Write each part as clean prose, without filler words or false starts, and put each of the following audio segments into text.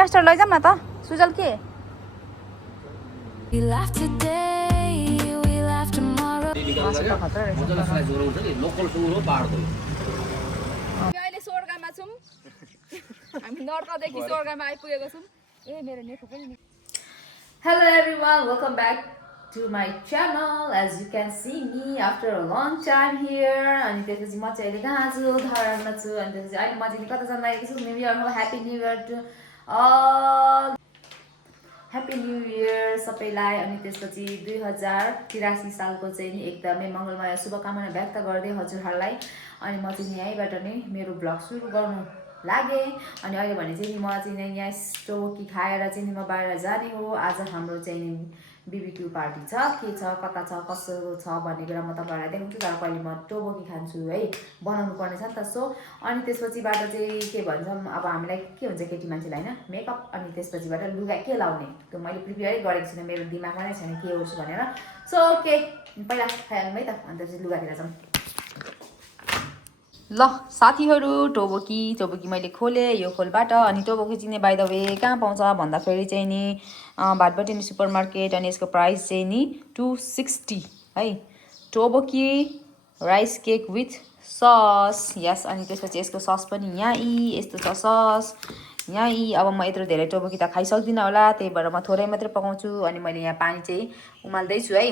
Master लैजाऊ न त सुजल के We laugh today, we laugh tomorrow. अहिले सोरगामा छौँ हामी नर्कदेखि सोरगामा आइपुगेको छौँ ए मेरो नेटवर्क पनि Hello everyone, welcome back to my channel. As you can see me after a long time here. अनि त्यसपछि म चाहिँ अहिले कहाँ छु धरानमा छु अनि त्यसपछि अहिले म चाहिँ कता जान लागेको छु न्यू इयर हो happy new year to all happy new year सबैलाई अनि त्यसपछि 2083 सालको चाहिँ नि एकदमै मङ्गलमय शुभकामना व्यक्त गर्दै हजुरहरूलाई अनि म चाहिँ यहीँबाट नै मेरो भ्लग सुरु गर्नु लागे अनि अहिले भने चाहिँ नि म चाहिँ नि यहाँ स्टोकी खाएर चाहिँ नि म बाहिर जाने हो आज हाम्रो चाहिँ नि बिबिक्यू पार्टी छ के छ कता छ कसो छ भन्ने कुरा म तपाईँहरूलाई देखाउँछु तर पहिले म टोबोकी खान्छु है बनाउनु पर्ने छ नि त सो अनि त्यसपछिबाट चाहिँ के भन्छौँ अब हामीलाई के हुन्छ केटी मान्छेलाई होइन मेकअप अनि त्यसपछिबाट लुगा के लाउने त्यो मैले प्रिपेयरै गरेको छुइनँ मेरो दिमागमा नै छैन के होस् भनेर सो ओके पहिला खाइहालौँ है त अनि त्यसपछि लुगातिर जाउँ ल साथीहरू टोबोकी मैले खोलेँ यो खोलबाट अनि टोबोकी चाहिँ नि बाइ द वे कहाँ पाउँछ भन्दाखेरि चाहिँ नि भाटबटिनी सुपर मार्केट अनि यसको प्राइस चाहिँ नि 260 है टोबोकी राइस केक विथ सस यस अनि त्यसपछि यसको सस पनि यहीँ यस्तो छ सस यहीँ अब म यत्रो धेरै टोबोकी त खाइसक्दिनँ होला त्यही भएर म थोरै मात्रै पकाउँछु अनि मैले यहाँ पानी चाहिँ उमाल्दैछु है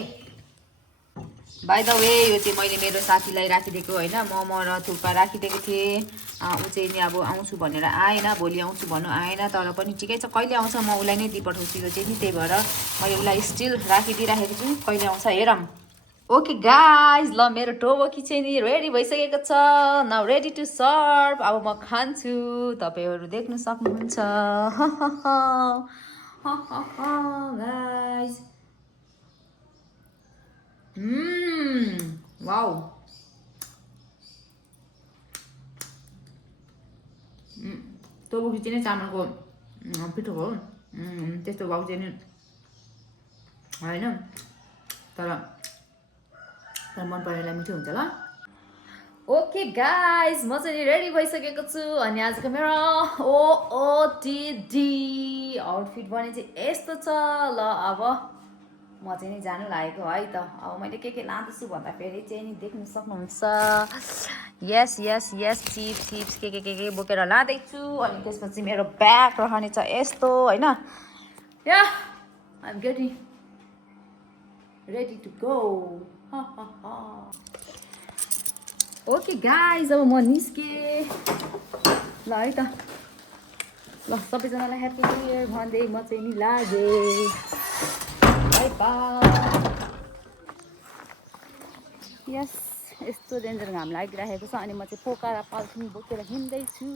बाइ द वे यो चाहिँ मैले मेरो साथीलाई राखिदिएको होइन मोमो र थुक्पा राखिदिएको थिएँ ऊ चाहिँ नि अब आउँछु भनेर आएन भोलि आउँछु भन्नु आएन तर पनि ठिकै छ कहिले आउँछ म उसलाई नै दिइपठाउँछु यो चाहिँ नि त्यही भएर मैले उसलाई स्टिल राखिदिइराखेको छु कहिले आउँछ हेरौँ ओके गाइज ल मेरो टोबोकी चाहिँ नि रेडी भइसकेको छ नाउ रेडी टु सर्भ अब म खान्छु तपाईँहरू देख्न सक्नुहुन्छ गाइज वाउ टोबोकी चाहिँ नि चामलको पिठो हो त्यस्तो भाउ चाहिँ नि होइन तर मन परेलाई मिठो हुन्छ ल ओके गाइज म चाहिँ रेडी भइसकेको छु अनि आजको मेरो ओटिडी आउटफिट भने चाहिँ यस्तो छ ल अब म चाहिँ नि जानु लागेको है त अब मैले के लाँदैछु भन्दाखेरि चाहिँ नि देख्न सक्नुहुन्छ यस यस यस चिप्स के बोकेर लाँदैछु अनि त्यसपछि मेरो ब्याग रहने छ यस्तो होइन yeah I am getting ready to go okay guys अब म निस्केँ ल है त ल सबैजनालाई ह्याप्पी न्यू इयर भन्दै म चाहिँ नि लागेँ यस यस्तो डेन्जर घाम लागिरहेको छ अनि म चाहिँ पोका र पाल्थिन बोकेर हिँड्दैछु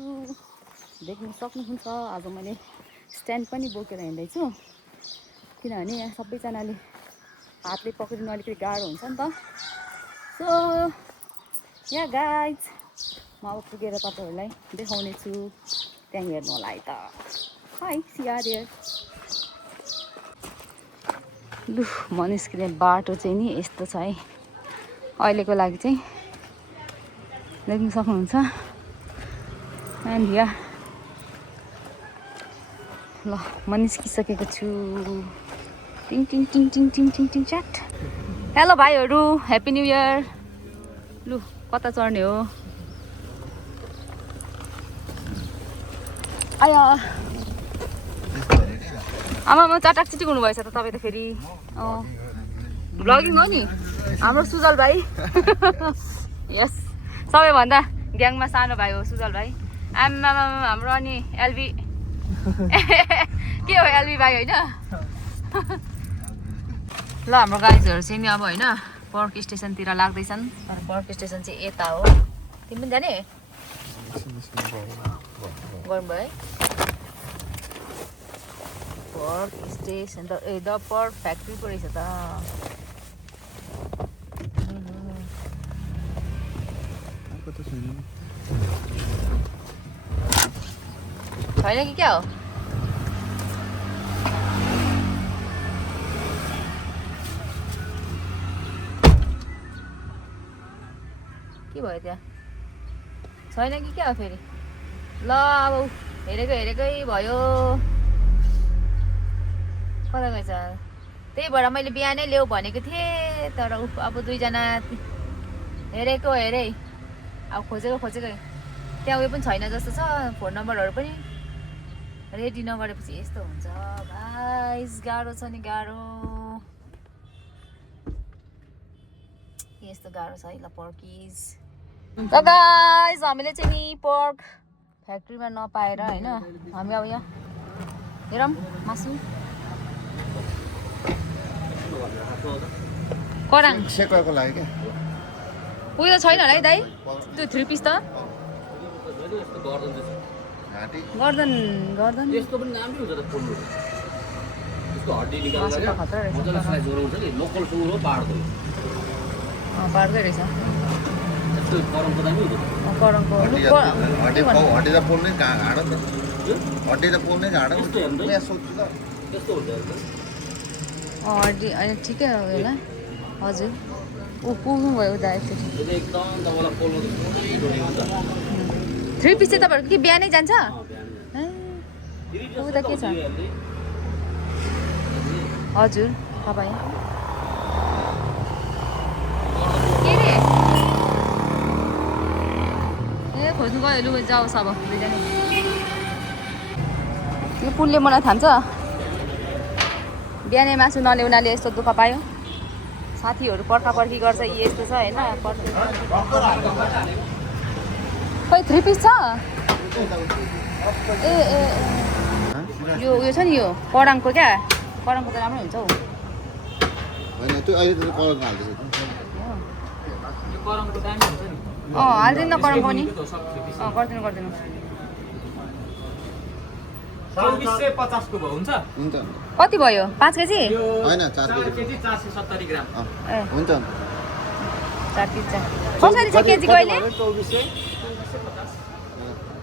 देख्न सक्नुहुन्छ आज मैले स्ट्यान्ड पनि बोकेर हिँड्दैछु किनभने यहाँ सबैजनाले हातले पक्रिनु अलिकति गाह्रो हुन्छ नि त सो यहाँ गाइज म अब पुगेर तपाईँहरूलाई देखाउने छु त्यहाँ हेर्नु होला है त है सिआर लु म निस्किने बाटो चाहिँ नि यस्तो छ है अहिलेको लागि चाहिँ देख्न सक्नुहुन्छ एन्ड या ल म निस्किसकेको छु टिङ टिङ टिङ टिङ टिङ टिङ टिङ च्याट हेलो भाइहरू ह्याप्पी न्यू इयर लु कता चढ्ने हो आया आमा चटाक चिटिक हुनुभएछ त तपाईँ त फेरि भ्लगिङ हो नि हाम्रो सुजल भाइ यस सबैभन्दा ग्याङमा सानो भाइ हो सुजल भाइ आमा हाम्रो अनि एलबी के हो एलबी भाइ होइन ल हाम्रो गाइजहरू चाहिँ नि अब होइन पर्क स्टेसनतिर लाग्दैछन् तर पर्क स्टेसन चाहिँ यता हो तिमी पनि जाने गर्नुभयो है पर्क स्टेसन त ए द पर्क फ्याक्ट्री पो रहेछ त छैन कि क्या हो के भयो त्यहाँ छैन कि क्या हो फेरि ल अब हेरेकै भयो कता गएछ त्यही भएर मैले बिहानै ल्याऊ भनेको थिएँ तर अब दुईजना हेरेको हेरे अब खोजेको त्यहाँ उयो पनि छैन जस्तो छ फोन नम्बरहरू पनि रेडी नगरेपछि यस्तो हुन्छ गाइस गाह्रो छ नि गाह्रो यस्तो गाह्रो छ है ल पर्किज ल गाइस हामीले चाहिँ नि पर्क फ्याक्ट्रीमा नपाएर होइन हामी अब यहाँ हेरौँ मासु कराङ सेकाको लागि के उयो छैन होला है दाइ त्यो 3 पिस त घाँटी गर्दन गर्दन यस्तो पनि नामै हुन्छ त पोल्नु यसको हड्डी निकालेर मासु त खतरा रहेछ मजाले स्लाइस गराउँछ नि लोकल सुँगुर हो पाहाडको पार्दै रहेछ यस्तो गरमको दामी हुन्छ कराङको हड्डी त पोल्ने घाँडो नि हड्डी त पोल्ने घाँडो यस्तो हेर्नु यहाँ सोध्छु त यस्तो हुन्छ हड्डी अनि ठिकै हो होला हजुर ऊ पुग्नु भयो उता एकचोटि यो चाहिँ एकदम तपाईँलाई पोल्नु त पुरै ढोडी हुन्छ 3 पिस चाहिँ तपाईँहरूको के बिहानै जान्छ बिहान उता के छ हजुर तपाईँ के रे ए खोज्नु गयो लु जाओस् अब दुईजना यो पुलले मलाई थाम्छ बिहानै मासु नल्याउनाले यस्तो दुःख पायो साथीहरू पर्खी गर्छ यी यस्तो छ होइन खै 3 पिस छ ए यो उयो छ नि यो कराङको क्या कराङको त राम्रो हुन्छ हौ होइन त्यो अहिले त कलर हाल्दैछ हालिदिनु न कराङको नि गरिदिनु 2450 को भयो हुन्छ हुन्छ कति भयो 5 केजी होइन 4 4 केजी 470 ग्राम ए हुन्छ 4 केजी कसरी छ केजीको अहिले 2450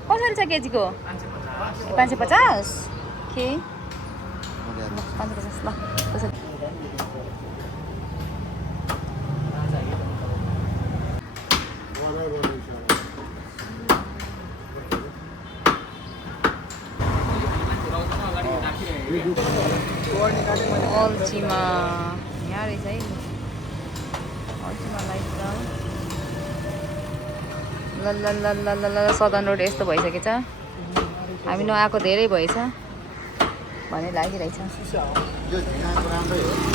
कसरी छ केजीको 550 के 550 ल त्यसरी अल्छीमा यहाँ रहेछ है अल्छीमा लाइफ ल सदन रोड यस्तो भइसकेछ हामी नआएको धेरै भएछ भन्ने लागिरहेछ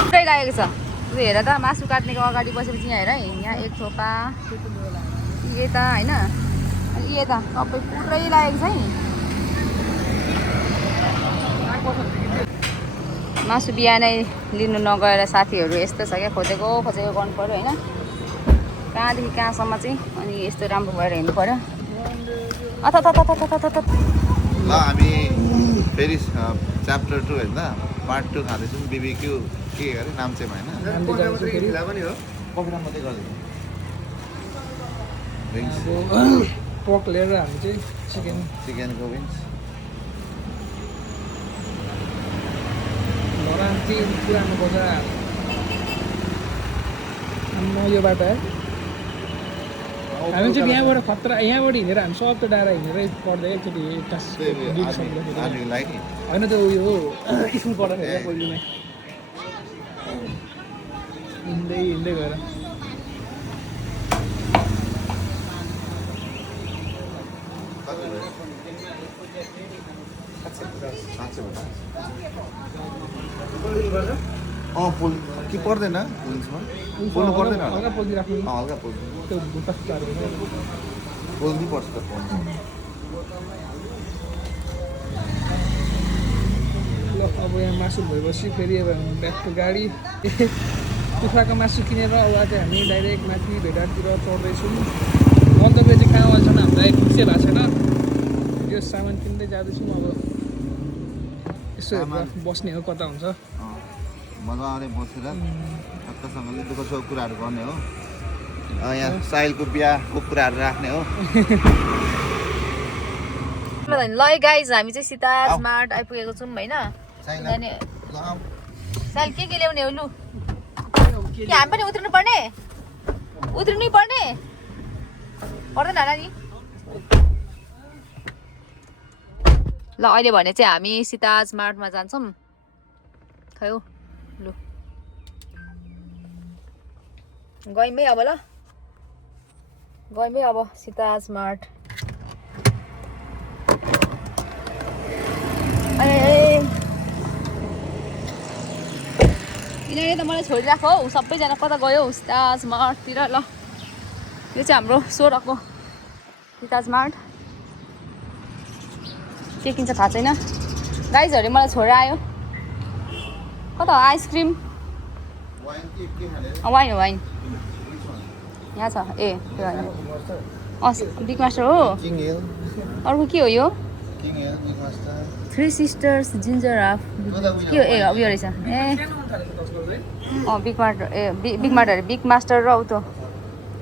पुरै लागेको छ तँ हेर त मासु काट्नेको अगाडि बसेपछि यहाँ हेर है यहाँ एक थोपा यता होइन अनि यता सबै पुरै लागेको छ है मासु बिहानै लिनु नगएर साथीहरू यस्तो छ क्या खोजेको गर्नु पऱ्यो होइन कहाँदेखि कहाँसम्म चाहिँ अनि यस्तो राम्रो भएर हिँड्नु पऱ्यो ल हामी फेरि च्याप्टर 2 होइन पार्ट 2 खाँदैछौँ बिबिक्यू के अरे नाम्चेमा होइन प्रोग्राम मात्रै गर्दैछौँ पोर्क लिएर हामी चाहिँ चिकनको विङ्स नराम्ती पुरानो बजार म यो बाटो हामी चाहिँ यहाँबाट खतरा यहाँबाट हिँडेर हामी सब त्यो डाँडा हिँडेरै पढ्दै एकचोटि आलुलाई नि होइन त उयो स्कुल पढ्दाखेरि पहिलोमै हिँड्दै गएर पोल कि पर्दैन विङ्समा पोल्नु पर्दैन होला हल्का पोलिदिइराख्नु हल्का पोल्नु त्यो भुटा सुटाहरू पोल्नु पर्छ त पोल्नु ल अब यहाँ मासु भएपछि फेरि अब हामी ब्याक टु गाडी कुखुराको मासु किनेर अब चाहिँ हामी डाइरेक्ट माथि भेडारतिर चढ्दैछौँ गन्तव्य चाहिँ कहाँ अल्छन् हामीलाई फिक्सै भएको छैन यो सामान किन्दै जाँदैछौँ अब यसो हेरेर बस्ने हो कता हुन्छ मजाले बसेर टक्कसँगले दुःख सुख कुराहरू गर्ने हो यहाँ साहिलको बिहाको कुराहरू राख्ने हो ल गाइज हामी चाहिँ सिताज मार्ट आइपुगेको छौँ होइन साइल के ल्याउने हो लु कि हामी पनि उत्रिनु पर्ने उत्रिनै पर्ने पर्दैन होला नि ल अहिले भने चाहिँ हामी सिताज मार्टमा जान्छौँ खायो लु गयौँ अब ल गयौँ अब सीता स्मार्ट यिनीहरूले त मलाई छोडिराख हौ सबैजना कता गयो सीता स्मार्टतिर ल यो चाहिँ हाम्रो सोह्रको सीता स्मार्ट के किन्छ थाहा छैन गाइजहरूले मलाई छोडेर आयो कता हो आइसक्रिम वाइन हो वाइन यहाँ छ ए त्यो होइन बिग मास्टर हो अर्को के हो यो थ्री सिस्टर्स जिन्जर हाफ के हो ए उयो रहेछ a big master a big master big master र उ त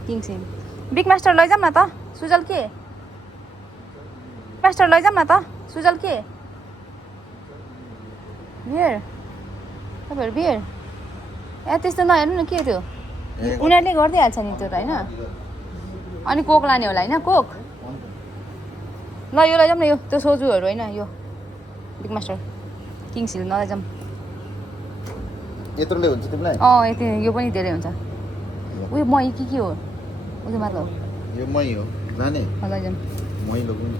किङ सिम बिग मास्टर लैजाऊँ न त सुजल के मास्टर लैजाऊँ न त सुजल के बियर तपाईँहरू बियर ए त्यस्तो नहेर्नु न के त्यो उनीहरूले गरिदिइहाल्छ नि त्यो त होइन अनि कोक लाने होला होइन कोक ल यो लैजाऊँ न यो त्यो सोजुहरू होइन यो बिग मास्टर किङ सिल नलैजाऊँ यत्रोले हुन्छ तिमीलाई यति यो पनि धेरै हुन्छ उयो मही के हो उयो मात्र हो यो मै हो जाने लैजाऊँ मै लगौँ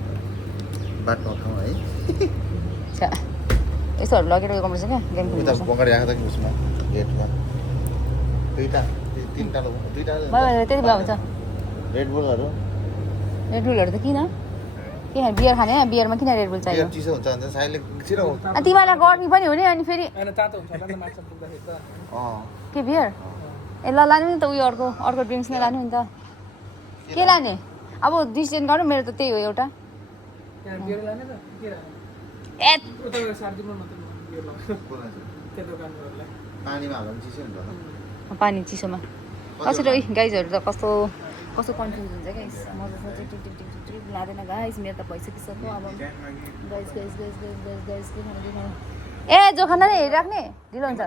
बाटो ठाउँ है यस्तोहरू लगेर उयो गर्नुपर्छ क्या गेम उता खेल्नुपर्छ पगाडी आएको त कि उसमा गेटमा तिनवटा त्यति बेला हुन्छ रेड बुलहरू रेड बुलहरू त किन के खाने बियर खाने बियरमा किन रेड बुल चाहियो चिसो हुन्छ भने साइडले छिटो तिमीलाई गर्मी पनि हो नि अनि फेरि तातो हुन्छ होला नि त माछा पुग्दाखेरि त के बियर ए ल लानु नि त उयो अर्को ड्रिङ्क्स नै लानु नि त के लाने अब डिसिजन गर्नु मेरो त त्यही हो एउटा त्यहाँ बियर लाने त के लाने ए उता गएर सार्दिनु न त बियर लाग्छ त्यो दोकानहरुलाई पानीमा हाल्दा पनि चिसो हुन्छ होला पानी चिसोमा कसरी गाइजहरू त कस्तो कस्तो कन्फ्युज हुन्छ गाइस म जस्तो चाहिँ टिक टिक टिक टिक लाँदैन गाइस मेरो त भइसकिसक्यो अब guys guys guys guys guys guys के खानु ए जो खाना नै हेरिराख्ने ढिलो हुन्छ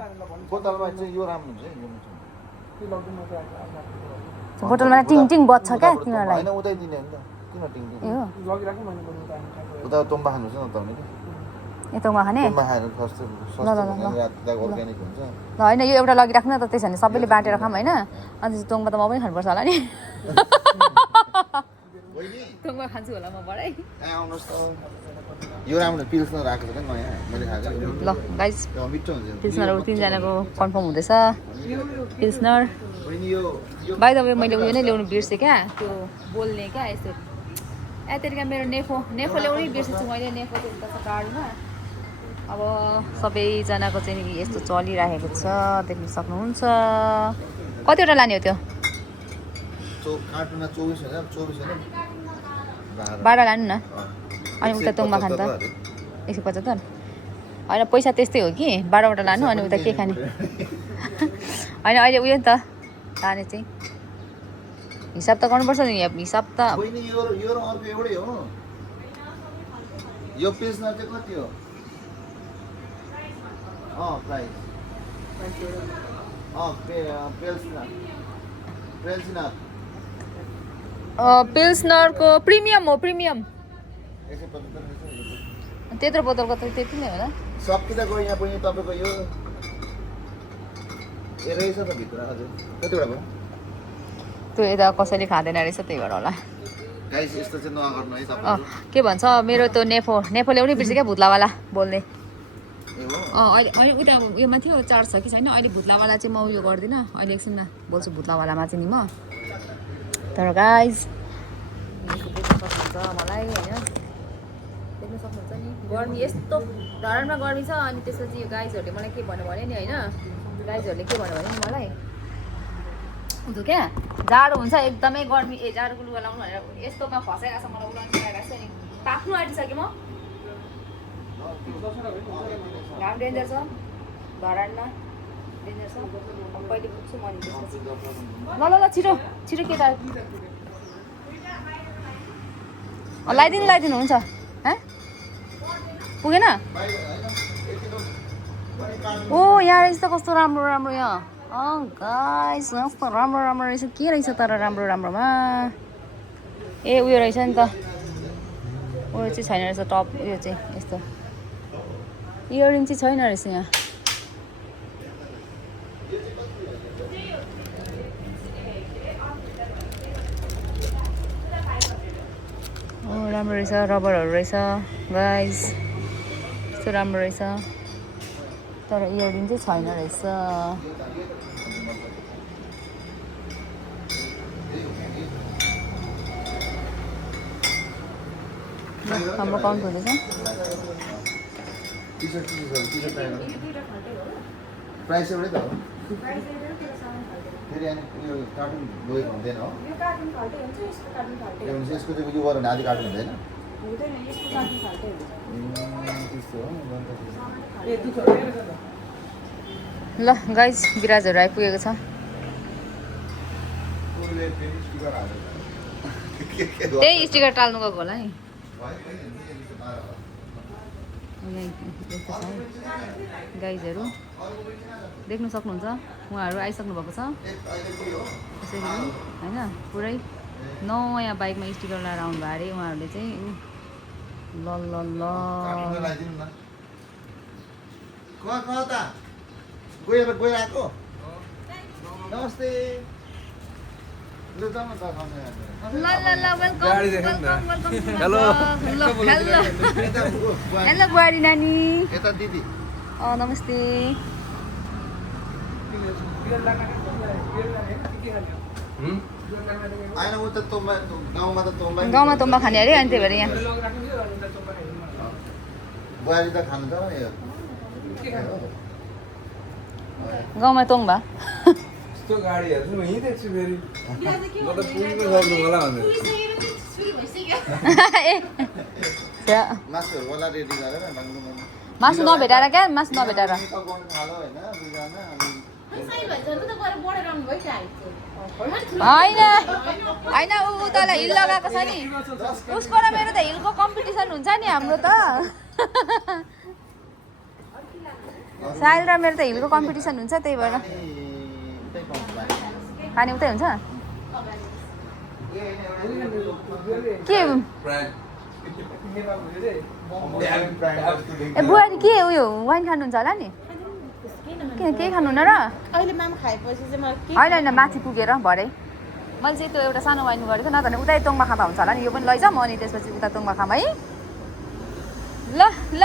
बोतलमा चाहिँ यो राम्रो हुन्छ यो त्यो लग्दिनु त बोतलमा टिङ टिङ बज्छ क्या तिमीहरूलाई होइन उतै दिने हो नि त किन टिङ टिङ ए हो लगिराख्नु मैले बोल्नु त हामी उता तुम्बा खानुहुन्छ न त यतामा खाने तुम्बा खाएर सस्तो सस्तो अर्ग्यानिक हुन्छ ल होइन यो एउटा लगिराख्नु न त त्यसो भने सबैले बाँटेर खाऊँ होइन अनि तोङमा त म पनि खानुपर्छ होला नि तोङमा खान्छु होला म बडै आउनुहोस् त यो राम्रो पिल्सनर राखेको छ नयाँ मैले खाएको ल गाइस मिठो हुन्छ पिल्सनर तिनजनाको कन्फर्म हुँदैछ पिल्सनर बहिनी यो बाइ द वे मैले उयो नै ल्याउनु बिर्सेँ क्या त्यो बोल्ने क्या यस्तो त्यतिका मेरो नेफो ल्याउनै बिर्सेछु मैले नेफो चाहिँ उता छ गाडीमा अब सबैजनाको चाहिँ यस्तो चलिरहेको छ देख्न सक्नुहुन्छ कतिवटा लाने हो त्यो कार्टुनमा 24 होइन 12 लानु न अनि उता तोङमा खानु त 175 होइन पैसा त्यस्तै हो कि 12वटा लानु अनि उता के खाने होइन अहिले उयो नि त लाने चाहिँ हिसाब त गर्नुपर्छ नि यहाँ हिसाब त बहिनी यो र अर्को एउटै हो यो पिल्सनर चाहिँ कति हो प्राइस पेल्सनर पिल्सनरको प्रिमियम हो प्रिमियम त्यत्रो बोतलको त त्यति नै होला सकिँदा गयो यहाँ पनि तपाईँको यो ए रहेछ त भित्र हजुर कतिवटा भयो त्यो यता कसैले खाँदैन रहेछ त्यही भएर होला गाइस यस्तो चाहिँ नगर्नु है तपाईँहरू के भन्छ मेरो त्यो नेफो ल्याउनै बिर्सेँ क्या भुत्लावाला बोल्ने ए हो अहिले अहिले उता उयोमा थियो चार्ज छ कि छैन अहिले भुत्लावाला चाहिँ म उयो गर्दिनँ अहिले एकछिनमा बोल्छु भुत्लावालामा चाहिँ नि म तर गाइज देख्न सक्नुहुन्छ मलाई होइन देख्न सक्नुहुन्छ नि गर्मी यस्तो धरानमा गर्मी छ अनि त्यसपछि यो गाइजहरूले मलाई के भन्नु भने नि होइन गाइजहरूले के भन्नु भने नि मलाई उयो क्या जाडो हुन्छ एकदमै गर्मी जाडोको लुगा लाउनु भनेर यस्तोमा फसाइरहेको छ मलाई उलाउनु लगाइरहेको छ नि पाक्नु आँटिसकेँ म घाम डेन्जर छ धरानमा डेन्जर छ कहिले पुग्छु म नि त्यसपछि ल ल ल छिटो छिटो केटा लगाइदिनु हुन्छ पुगेन ओ यहाँ रहेछ त कस्तो राम्रो राम्रो यहाँ गाइस कस्तो राम्रो राम्रो रहेछ के रहेछ तर राम्रो राम्रोमा ए उयो रहेछ नि त उयो चाहिँ छैन रहेछ टप उयो चाहिँ यस्तो इयरिङ चाहिँ छैन रहेछ यहाँ राम्रो रहेछ रबरहरू रहेछ गाइस कस्तो राम्रो रहेछ तर इयरिङ चाहिँ छैन रहेछ हाम्रो काउन्ट हुँदैछ प्राइस एउटै त हो फेरि अनि यो कार्टुन गएको हुँदैन हो यसको चाहिँ यो गऱ्यो भने आधी कार्टुन हुँदैन ल गाइस बिराजहरू आइपुगेको छ त्यही स्टिकर टाल्नु गएको होला नि गाइजहरू देख्नु सक्नुहुन्छ उहाँहरू आइसक्नु भएको छ त्यसरी होइन पुरै नयाँ बाइकमा स्टिकर लगाएर आउनु भयो अरे उहाँहरूले चाहिँ ल ल ल गइरहेको नमस्ते ल ल ल वेलकम हेलो हेलो हेलो बुहारी नानी यता दिदी नमस्ते आएन उ त तोम्बा गाउँमा त तोम्बा गाउँमा तोम्बा खाने अरे अनि त्यही भएर यहाँ बुहारी त खानु त यो गाउँमा तोङ्बा यस्तो गाडीहरू म यहीँ देख्छु फेरि म त पुग्नु सक्नु होला भनेर मासुहरू होला रेडी गरेर मासु नभेटाएर क्या मासु नभेटाएर होइन होइन ऊ तल हिल लगाएको छ नि उसको र मेरो त हिलको कम्पिटिसन हुन्छ नि हाम्रो त साहिल र मेरो त हिलको कम्पिटिसन हुन्छ त्यही भएर पानी उतै हुन्छ के ए बुहारी के उयो वाइन खानुहुन्छ होला नि केही खानुहुन्न र अहिले मामा खाएपछि चाहिँ मलाई होइन होइन माथि पुगेर भरे मैले चाहिँ त्यो एउटा सानो वाइन गरेको न त भने उतै तोङ्बा खाँदा हुन्छ होला नि यो पनि लैजाउँ म अनि त्यसपछि उता तोङ्बा खाम है ल ल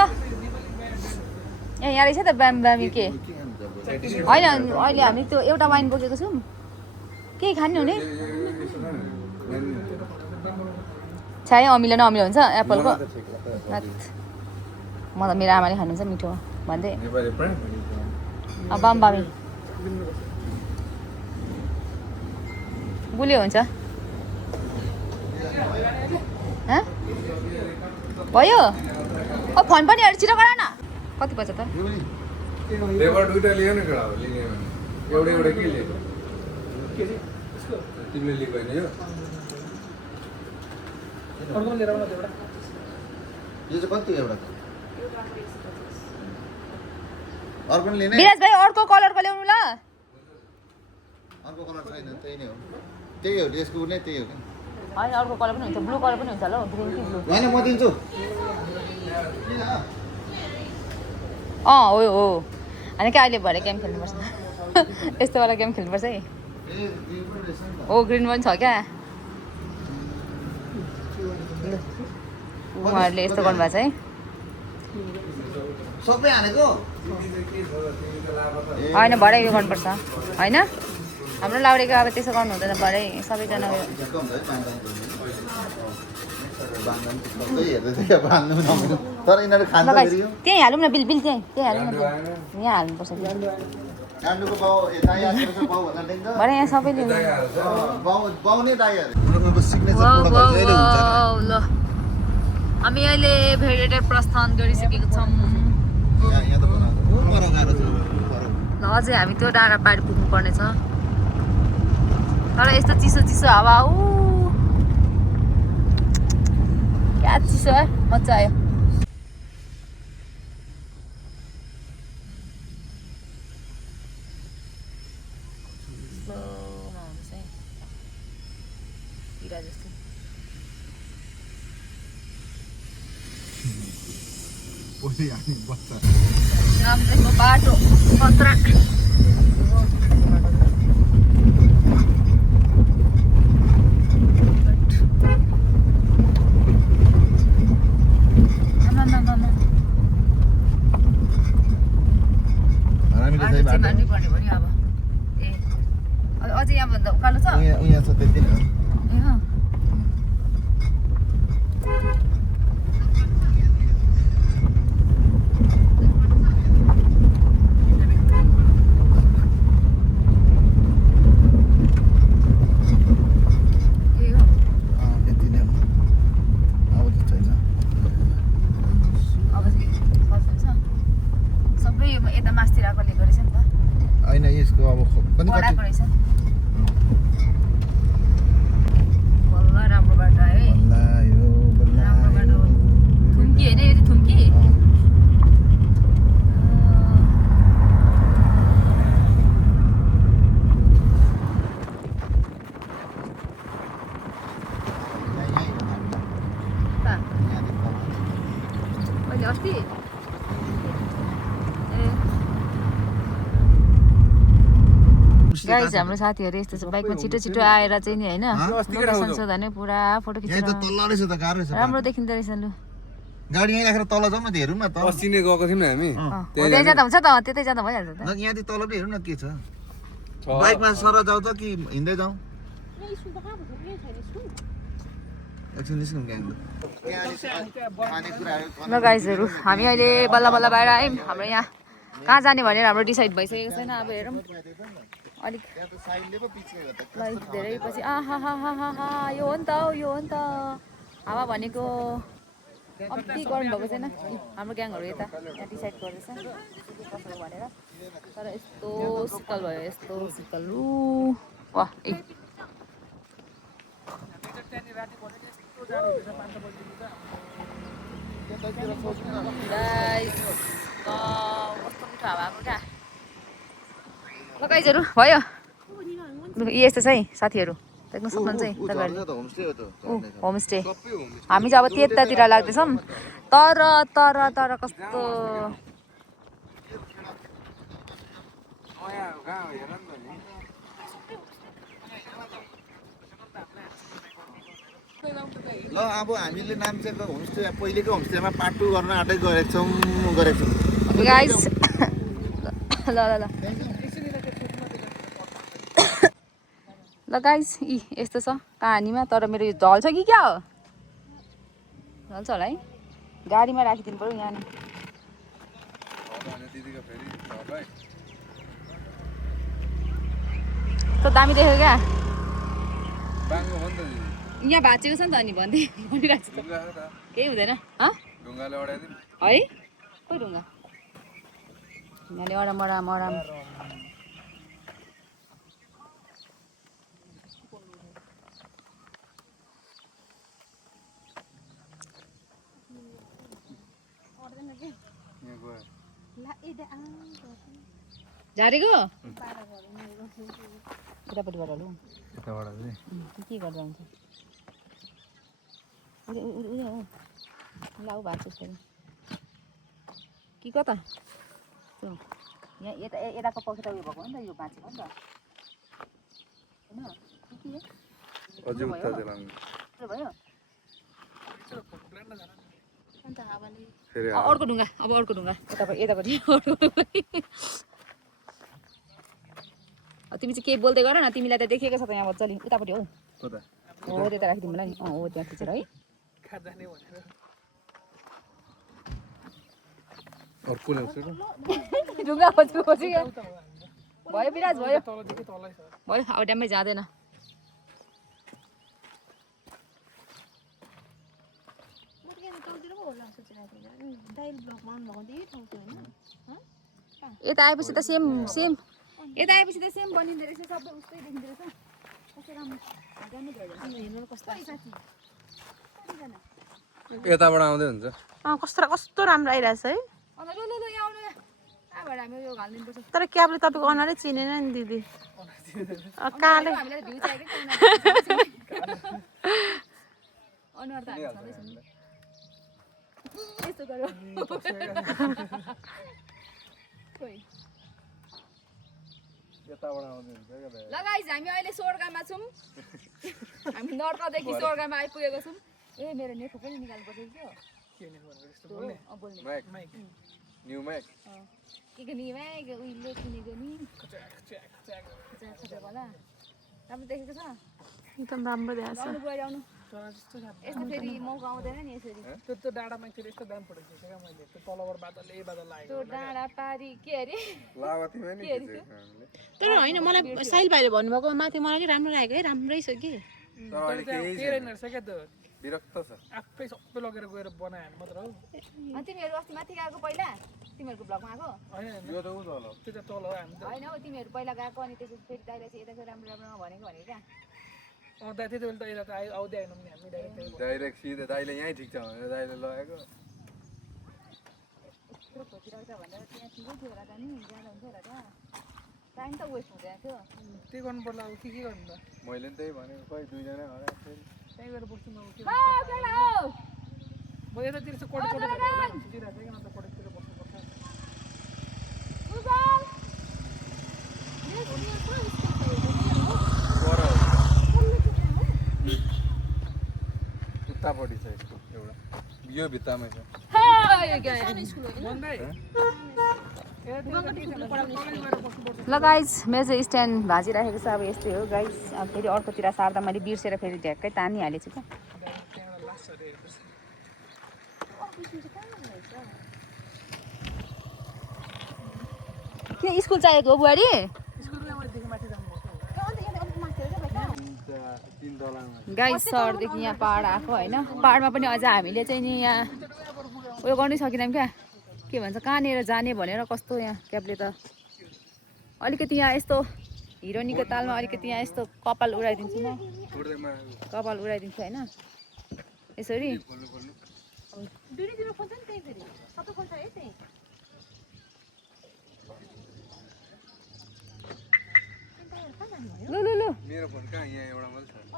ए यहाँ रहेछ त ब्याम ब्यामी के होइन अहिले हामी त्यो एउटा वाइन बोकेको छौँ केही खाने हुने छाया अमिलो न अमिलो हुन्छ एप्पलको म त मेरो आमाले खानुहुन्छ मिठो भन्दै बामी गुलियो हुन्छ भयो फोन पनि हेर छिटो गर न कति बज्छ त लेबर दुईटा लियो नि केटा लिने भने एउटा के लिएको तिमीले लिएको होइन यो यो चाहिँ कति एउटा अर्को पनि लिने विराज भाइ अर्को कलरको ल्याउनु ल अर्को कलर छैन त्यही नै हो त्यही हो यसको नै त्यही हो होइन अर्को कलर पनि हुन्छ ब्लू कलर पनि हुन्छ ल ग्रिन कि ब्लू होइन म दिन्छु हो हो होइन क्या अहिले भरे गेम खेल्नुपर्छ यस्तोवाला गेम खेल्नुपर्छ है हो ग्रिन पनि छ क्या उहाँहरूले यस्तो गर्नुभएको छ है सबै हानेको होइन भरे यो गर्नुपर्छ होइन हाम्रो लाउडेको अब त्यसो गर्नु हुँदैन भरे सबैजना तर यिनीहरू खान्छ फेरि यो त्यहीँ हालौँ न बिल बिल त्यहीँ हालौँ न बिल यहाँ हाल्नुपर्छ गान्डुको बाउ दाइ आएको छ बाउ भन्दा देख्छ भरे यहाँ सबैले बाउ नै दाइहरू उनीहरूको सिग्नेचर प्रोटोकल जहिले हुन्छ ल हामी अहिले भेडेटर प्रस्थान गरिसकेको छौँ यहाँ त बनाएको गाह्रो छ ल अझै हामी त्यो डाँडा पारी पुग्नु पर्ने छ तर यस्तो चिसो चिसो हावा क्या चिसो है मजा आयो रामदेवको बाटो खतरा पनि कति बडाको रहेछ बल्ल राम्रो बाटो आयो है बल्लायो राम्रो बाटो थुम्की होइन यो चाहिँ थुम्की अहिले अस्ति गाइज हाम्रो साथीहरू यस्तो छ बाइकमा छिटो छिटो आएर चाहिँ नि होइन लोकेसन सोधा नै पुरा फोटो यहाँ त खिच्नु तल रहेछ त गाह्रो रहेछ राम्रो देखिँदो रहेछ लु गाडी यहीँ राखेर तल जाउँ न त हेरौँ न त अस्ति नै गएको थियौँ नि हामी त्यही जाँदा हुन्छ त त्यतै जाँदा भइहाल्छ त यहाँदेखि तल पनि हेरौँ न के छ बाइकमा सर जाउँ त कि हिँड्दै जाउँ एकछिन निस्कौँ ल गाइजहरू हामी अहिले बल्ल बल्ल बाहिर आयौँ हाम्रो यहाँ कहाँ जाने भनेर हाम्रो डिसाइड भइसकेको छैन अब हेरौँ अलिक लाइक धेरै पछि आहा यो हो नि त यो हो नि त हावा भनेको कम्ती गर्नु भएको छैन हाम्रो ग्याङहरू यता यहाँ डिसाइड गर्दैछ कसो भनेर तर यस्तो शीतल भयो यस्तो शीतल वाह ए कस्तो मिठो हावा आएको क्या ल गाइजहरू भयो यस्तो छ है साथीहरू देख्न सक्नुहुन्छ है तपाईँहरूले होमस्टे हामी चाहिँ अब त्यतातिर लाग्दैछौँ तर कस्तो ल अब हामीले नाम्चेको होमस्टे पहिलेको होमस्टेमा पार्ट 2 गर्न आँटै गरेको छौँ गाइज ल ल ल ल गाइज यस्तो छ कहानीमा तर मेरो यो ढल्छ कि क्या हो ढल्छ होला है गाडीमा राखिदिनु पऱ्यो यहाँ नै त दामी देख्यो क्या यहाँ भाँचेको छ नि त अनि भनिरहेको छु त केही हुँदैन है खोइ ढुङ्गा ढुङ्गाले अराम झारेको उतापट्टिबाट लु के गर्दा हुन्छ लाउ भएको छ कि कता यहाँ यताको पक्ष त उयो भएको हो नि त यो भाँचेको नि त होइन भयो अर्को ढुङ्गा अब अर्को ढुङ्गा यतापट्टि तिमी चाहिँ केही बोल्दै गर न तिमीलाई त देखेको छ त यहाँ मजाले उतापट्टि हौ हो त्यता राखिदिउँ होला नि हो त्यहाँ खिचेर है ढुङ्गा खोज्छु भयो विराज भयो अब ड्याममै जाँदैन यता आएपछि त सेम यता आएपछि त सेम बनिँदो रहेछ सबै उस्तै देखिँदो रहेछ कस्तो राम्रो यताबाट आउँदै हुन्छ कस्तो राम्रो आइरहेछ है तर क्याबले तपाईँको अनुहारै चिनेन नि दिदी काले ल गाइस हामी अहिले सोरगामा छौँ हामी नर्कदेखि सोरगामा आइपुगेको छौँ ए मेरो नेफो पनि निकाल्नुपर्छ के उहिले किनेको नि होला राम्रो देखेको छ एकदम राम्रो देखाएको छ आउनु यस्तो फेरि मौका आउँदैन नि यसरी त्यो डाँडामा फेरि यस्तो दाम परेको छ मैले त्यो तलबाट बादल लाग्यो त्यो डाँडा पारी के अरे तर होइन मलाई साइल भाइले भन्नुभएको माथि मलाई कि राम्रो लागेको है राम्रै छ कि केही रहेन रहेछ क्या त्यो विरक्त छ आफै सबै लगेर गएर बनायो भने मात्र हो अनि तिमीहरू अस्ति माथि गएको पहिला तिमीहरूको ब्लगमा आएको होइन यो त उ तल त्यो त तल हो हामी त होइन हौ तिमीहरू पहिला गएको अनि त्यसपछि फेरि दाइलाई चाहिँ यता चाहिँ राम्रो राम्रो भनेको क्या दाइ त्यति बेला त यता त आउँदै आएनौँ नि हामी डाइरेक्ट डाइरेक्ट सिधै दाइले यहीँ ठिक छ भनेर दाइले लगेको यत्रो खोजिरहेको छ भनेर त्यहाँ ठिकै थियो होला त नि जाँदा हुन्थ्यो होला त टाइम त वेस्ट हुँदैन थियो त्यही गर्नु पर्ला अब के गर्नु त मैले पनि त्यही भनेको खोइ दुईजना होला फेरि त्यहीँ गएर बस्छु म के हा, केटा हो। म यतातिर चाहिँ कोडे छिटिरहेको छैन त कोडेतिर बस्नुपर्छ उजाल। पर उतापट्टि छ यसको एउटा यो भित्तामै छ हाय, गयो। भन्दै ल गाइज मेरो चाहिँ स्ट्यान्ड भाँचिराखेको छ अब यस्तै हो गाइज अब फेरि अर्कोतिर सार्दा मैले बिर्सेर फेरि ढ्याक्कै तानिहालेको छु क्या के स्कुल चाहिएको हो बुहारी तीन तलामा गाइज सरदेखि यहाँ पाहाड आएको होइन पाहाडमा पनि अझ हामीले चाहिँ नि यहाँ उयो गर्नै सकेनौँ क्या के भन्छ कहाँनिर जाने भनेर कस्तो यहाँ क्याबले त अलिकति यहाँ यस्तो हिरोनीको तालमा अलिकति यहाँ यस्तो कपाल उडाइदिन्छु म उड्दैमा कपाल उडाइदिन्छु होइन यसरी लु लु लु मेरो फोन कहाँ यहाँ एउटा मात्रै छ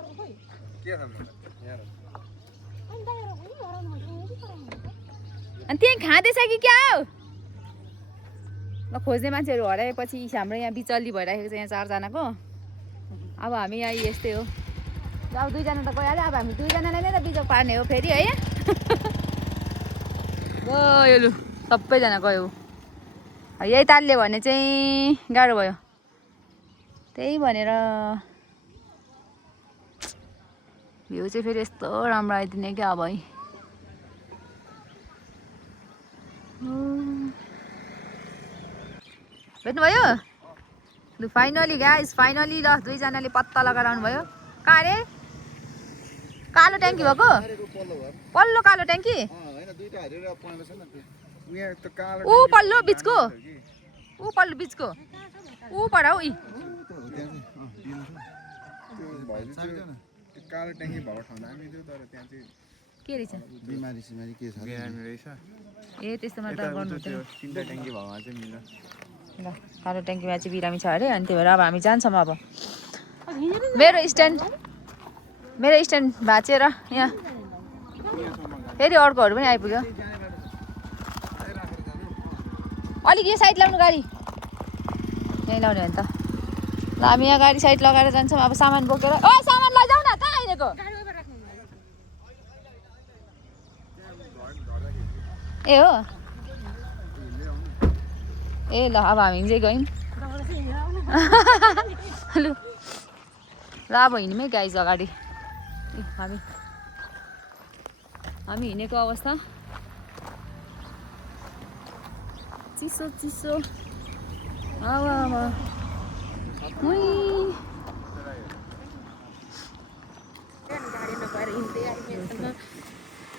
के छ मेरो यहाँ अनि त्यहीँ खाँदैछ कि क्या हो ल खोज्ने मान्छेहरू हराएपछि हाम्रो यहाँ बिचल्ली भइराखेको छ यहाँ चारजनाको अब हामी यहाँ यस्तै हो अब दुईजना त गइहाल्यो अब हामी दुईजनालाई नै त बिजोग पार्ने हो फेरि है गयो लु सबैजना गयो यही तालले भने चाहिँ गाह्रो भयो त्यही भनेर भ्यू चाहिँ फेरि यस्तो राम्रो आइदिने क्या अब है भेट्नुभयो लु फाइनली गाइस फाइनली ल दुईजनाले पत्ता लगाएर आउनुभयो कहाँ अरे कालो ट्याङ्की भएको पल्लो कालो ट्याङ्की ऊ पल्लो बिचको ऊ पल्लो बिचको ऊ पर हौ कालो ट्याङ्की भएको ठाउँमा हामी थियो तर त्यहाँ चाहिँ के रहेछ बिमारी सिमारी के छ ए त्यस्तोमा त गर्नु हुँदैन तिनवटा ट्याङ्की भएकोमा चाहिँ मिल्छ ल कालो ट्याङ्कीमा चाहिँ बिरामी छ अरे अनि त्यही भएर अब हामी जान्छौँ अब मेरो स्ट्यान्ड भाँचेर यहाँ फेरि अर्कोहरू पनि आइपुग्यो अलिक यो साइड लाउनु गाडी यहीँ लाउने हो नि त ल हामी यहाँ गाडी साइड लगाएर जान्छौँ अब सामान बोकेर ओ सामान लैजाऊ न कहाँ हिँडेको ए हो ए ल अब हामी चाहिँ गयौँ लु ल अब हिँड्यौँ है गाइज अगाडि हामी हिँडेको अवस्था चिसो चिसो हावामा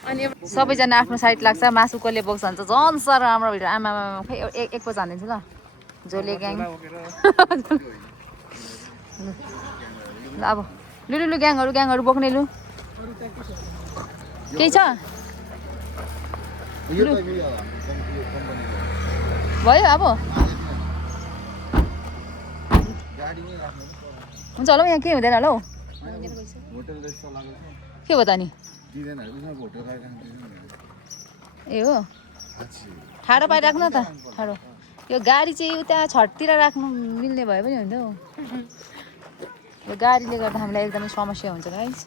अनि सबैजना आफ्नो साइड लाग्छ मासु कसले बोक्छ भन्छ झन् साह्रो राम्रो भिडियो आमामा खै एक पो जानिदिन्छु ल झोले ग्याङ ल अब लु लु ग्याङहरू बोक्ने लु केही छ भयो अब हुन्छ होला यहाँ केही हुँदैन होला हौ के हो त नि ए हो ठाडो पारिराख्नु त ठाडो यो गाडी चाहिँ उता छततिर राख्नु मिल्ने भए पनि हुन्छ हौ यो गाडीले गर्दा हामीलाई एकदमै समस्या हुन्छ गाइस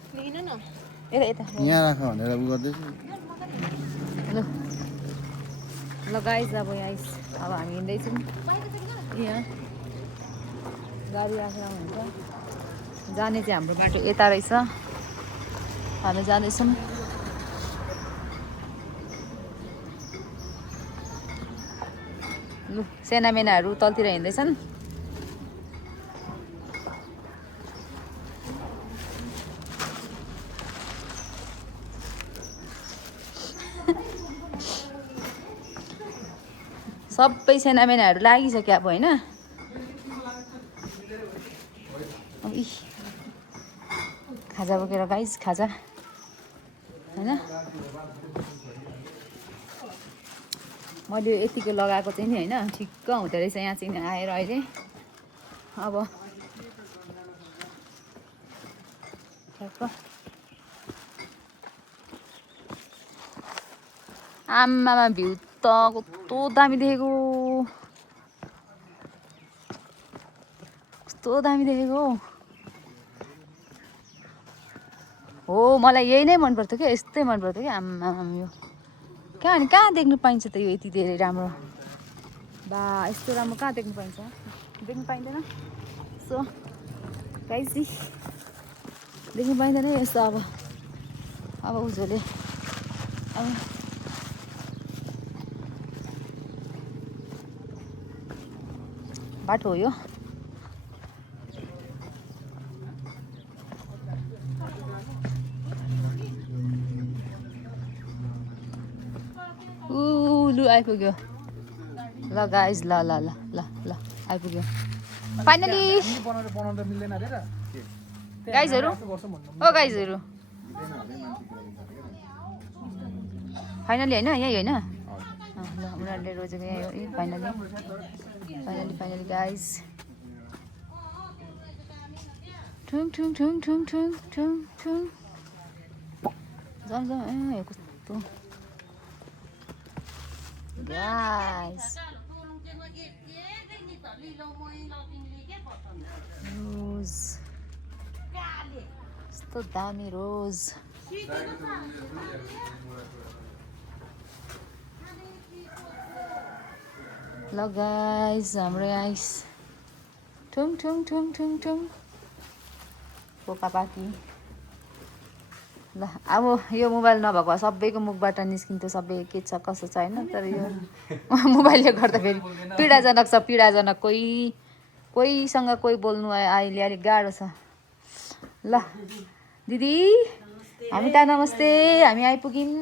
यता यहाँ राख भनेर उ गर्दैछु ल ल गाइस अब यहाँ अब हामी हिँड्दैछौँ यहाँ गाडी राखेर हुन्छ जाने चाहिँ हाम्रो बाटो यता रहेछ हामी जाँदैछौँ लु सेनामेनाहरू तलतिर हिँड्दैछन् सबै सेनामेनाहरू लागिसक्यो अब होइन अब खाजा बोकेर गाइस खाजा होइन मैले यतिको लगाएको चाहिँ नि होइन ठिक्क हुँदो रहेछ यहाँ चाहिँ आएर अहिले अब ठ्याक्क आमामा भ्यू त कस्तो दामी देखेको कस्तो दामी देखेको हो मलाई यही नै मन पर्थ्यो क्या यस्तै मन पर्थ्यो क्या आमामा यो कहाँ देख्नु पाइन्छ त यो यति धेरै राम्रो बा यस्तो राम्रो कहाँ देख्नु पाइन्छ देख्नु पाइँदैन सो गाइस देख्नु पाइँदैन यस्तो अब उजोले अब बाटो हो यो लु आइपुग्यो ल गाइस ल ल ल ल ल आइपुग्यो फाइनली बनाउन मिल्दैन अरे र गाइजहरू ओ गाइजहरू फाइनली होइन यही होइन ल उनीहरूले रोजेको यही हो फाइनली गाइस ठुङ ठुङ ठुङ ठुङ ठुङ ठुङ ठुङ जाउँ ए कस्तो गाइस रोज कस्तो दामी रोज ल गाइस हाम्रो आइस ठुङ ठुङ ठुङ ठुङ ठुङ पोकापाकी ल अब यो मोबाइल नभएको सबैको मुखबाट निस्किन्थ्यो सबै के छ कसो छ होइन तर यो मोबाइलले गर्दाखेरि पीडाजनक छ पीडाजनक कोहीसँग कोही बोल्नु अहिले अलिक गाह्रो छ ल दिदी हामी त नमस्ते हामी आइपुग्यौँ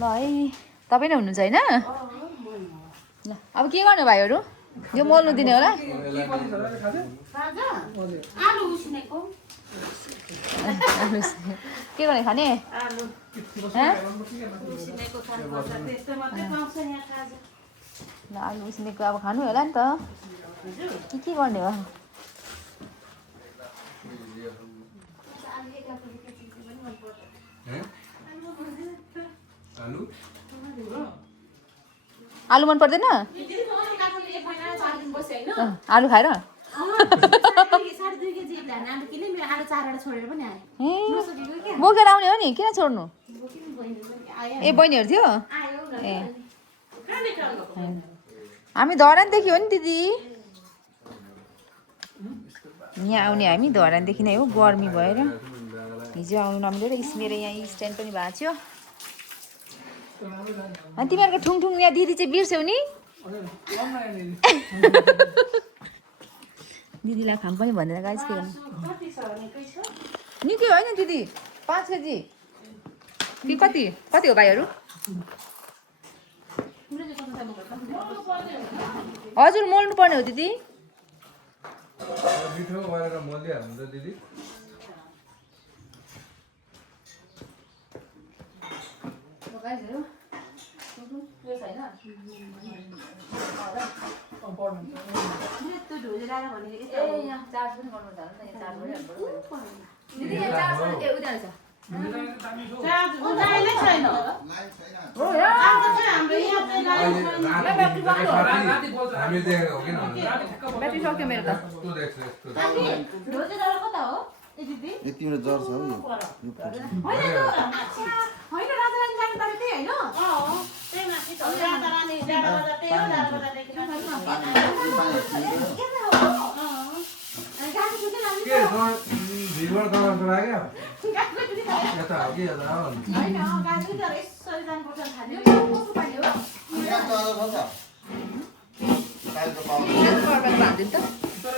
ल है तपाईँ नै हुनुहुन्छ होइन ल अब के गर्नु भाइहरू यो मोल्नु दिने होला के गर्ने खाने ल आलु उसिनेको अब खानु होला नि त के गर्ने हो आलु मन पर्दैन आलु खाएर बोकेर आउने हो नि किन छोड्नु ए बहिनीहरू थियो ए हामी धरानदेखि हो नि दिदी यहाँ आउने हामी धरानदेखि नै हो गर्मी भएर हिजो आउनु नमिलेर मेरो यहाँ स्ट्यान्ड पनि भएको थियो अनि तिमीहरूको ठुङठुङ यहाँ दिदी चाहिँ बिर्स्यौ नि दिदीलाई खाम पनि भनेर गाइस के गर्नु निकै होइन दिदी 5 केजी कि कति हो भाइहरू हजुर मोल्नु पर्ने हो दिदी मिठो गरेर मोलिहाल्नु त दिदी गाइसहरू हामी देखेको हो किन ब्याट्री सक्यो मेरो त तिम्रो जर छ हौ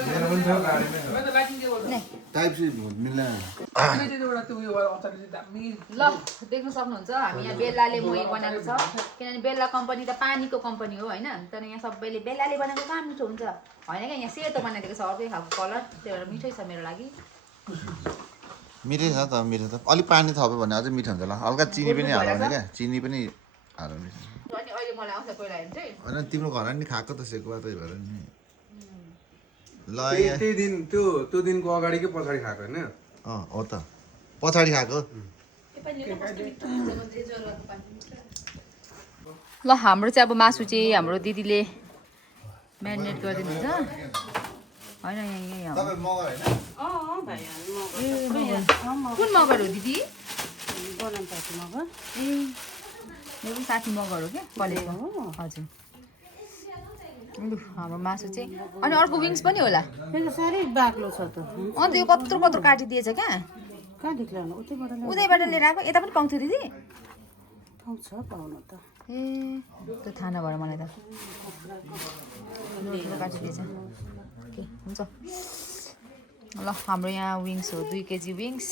मेरो पनि छ गाडीमै मैले त लाइटिङ केबल छ टाइप सी मिल्दैन किन चाहिँ एउटा त्यो उयो अचार चाहिँ दामी ल देख्न सक्नुहुन्छ हामी यहाँ बेल्लाले मोही बनाएको छ किनभने बेल्ला कम्पनी त पानीको कम्पनी हो होइन तर यहाँ सबैले बेल्लाले बनाएको कहाँ मिठो हुन्छ होइन क्या यहाँ सेतो बनाइदिएको छ अर्कै खालको कलर त्यही भएर मिठै छ मेरो लागि मिठै छ त मिठो त अलिक पानी थप्यो भने अझै मिठो हुन्छ होला हल्का चिनी पनि हाल्ने क्या चिनी पनि हाल्ने अनि अहिले मलाई आउँछ पहिला हेर्नु चाहिँ होइन तिम्रो घरमा नि खाएको त सेकुवा त्यही भएर नि ल त्यही दिन त्यो दिनको अगाडिकै पछाडि खाएको होइन हो त पछाडि खाएको ल हाम्रो चाहिँ अब मासु चाहिँ हाम्रो दिदीले म्यारिनेट गरिदिनुहुन्छ होइन यहाँ तपाईँ मगर होइन कुन मगर हो दिदी ए मेरो पनि साथी मगर हो क्या कलेजको हजुर लु हाम्रो मासु चाहिँ अनि अर्को विङ्स पनि होला साह्रै बाक्लो छ त अन्त यो कत्रो कत्रो काटिदिएछ क्या कहाँदेखि ल्याउनु उतैबाट लिएर आएको यता पनि पाउँथ्यो दिदी पाउँछ पाउनु त ए त्यो थाहा नभएर मलाई त ठुलो काटिदिएछ के हुन्छ ल हाम्रो यहाँ विङ्स हो 2 केजी विङ्स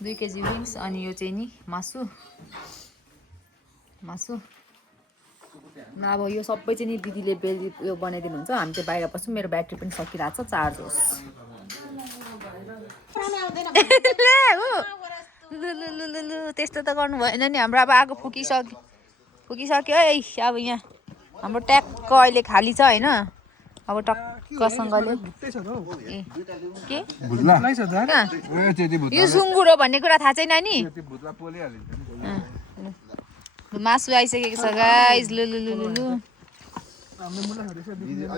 2 केजी विङ्स अनि यो चाहिँ नि मासु अब यो सबै चाहिँ नि दिदीले यो बनाइदिनुहुन्छ हामी चाहिँ बाहिर बस्छौँ मेरो ब्याट्री पनि सकिरहेको छ चार्ज होस् त्यस्तो त गर्नु भएन नि हाम्रो अब आगो फुकिसक्यो है अब यहाँ हाम्रो ट्याक्क अहिले खाली छ होइन अब टक्कसँगले ए के कहाँ? यो सुँगुर हो भन्ने कुरा थाहा छैन नि मासु आइसकेको छ गाइस लु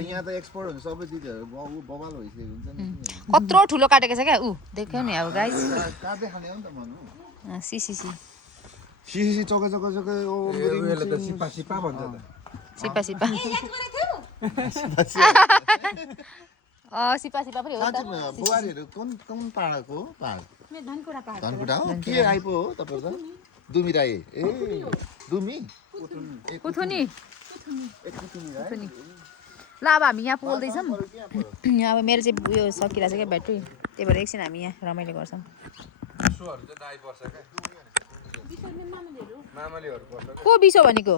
यहाँ त एक्सपोर्ट हुन्छ सबै चिजहरू बबाल भइसकेको हुन्छ नि कत्रो ठुलो काटेको छ क्या ऊ देख्यो नि अब गाइस काट्दै खाने हो नि त भन्नु सिसिसी चोकै ओ उयोले त सिपा भन्छ त सिपा सिपा पनि हो त बुहारीहरू कुन पाहाडको हो धनकुटा हो के आइपो हो तपाईँको दुमी राई ए दुमी कुथुनी ल अब हामी यहाँ पोल्दैछौँ अब मेरो चाहिँ उयो सकिरहेको छ क्या ब्याट्री त्यही भएर एकछिन हामी यहाँ रमाइलो गर्छौँ को बिसो भनेको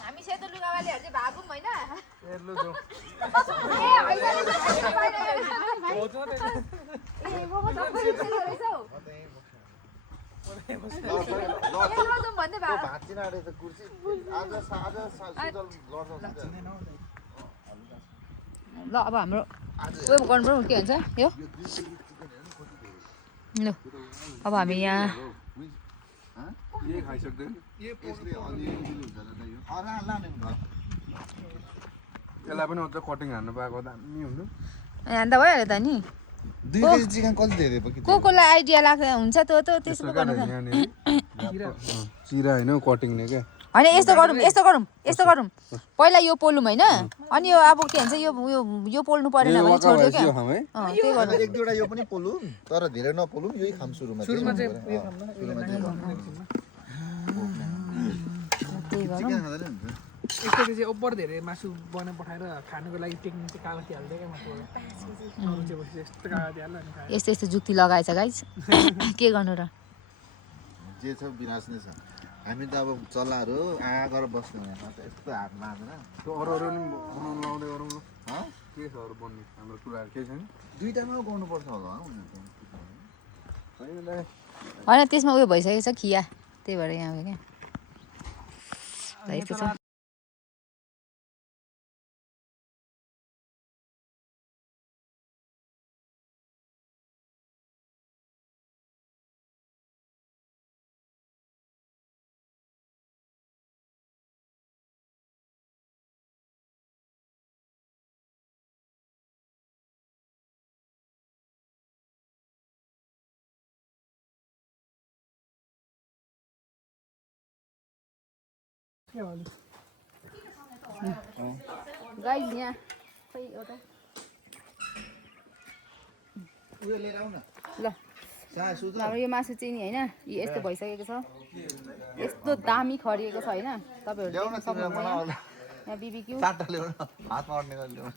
हामी सेतो लुगावालीहरू चाहिँ भागौँ होइन ल अब हाम्रो उयो गर्नु के भन्छ यो ल अब हामी यहाँ त्यसलाई पनि अझ कटिङ हान्नु पाएको दामी हुन्छ हान्दा भइहाल्यो त नि 2 केजी चिकन कति धेरै पो कोलाई आइडिया लाग्छ हुन्छ त्यो त्यसो गर्नु चिरा होइन कटिङले क्या होइन यस्तो गरौँ पहिला यो पोलौँ होइन अनि यो अब के भन्छ यो पोल्नु परेन भने छोड्दियो क्या त्यही गर्नु एक दुईवटा यो पनि पोलौँ तर धेरै नपोलौँ यही खाम सुरुमा त्यही गरौँ एकचोटि चाहिँ ओभर धेरै मासु बनाइ पठाएर खानुको लागि टेक्निक चाहिँ कागती हाल्दै क्या मासु यस्तो कागती हाल्यो अनि खायो यस्तो जुक्ति लगाएछ गाइस के गर्नु र जे छ विनाश नै छ हामी त अब चल्लाहरू गरेर बस्नु यस्तो हात मार्दैन त्यो अरू नि बनाउनु लाउँदै गरौँ के छ अरू बन्ने हाम्रो कुराहरू केही छैन दुईटामा गर्नुपर्छ होला होइन त्यसमा उयो भइसकेको छ खिया त्यही भएर यहाँ आयो क्या यस्तो छ गाइस यहाँ खै एउटा उयो लिएर आऊ न ल हाम्रो यो मासु चाहिँ नि होइन यस्तो भइसकेको छ यस्तो दामी खरिएको छ होइन तपाईँहरू ल्याउन देख्न सक्नुहुन्छ मलाई यहाँ बिबिक्यू चारवटा ल्याउन हातमा अड्ने गरेर ल्याउन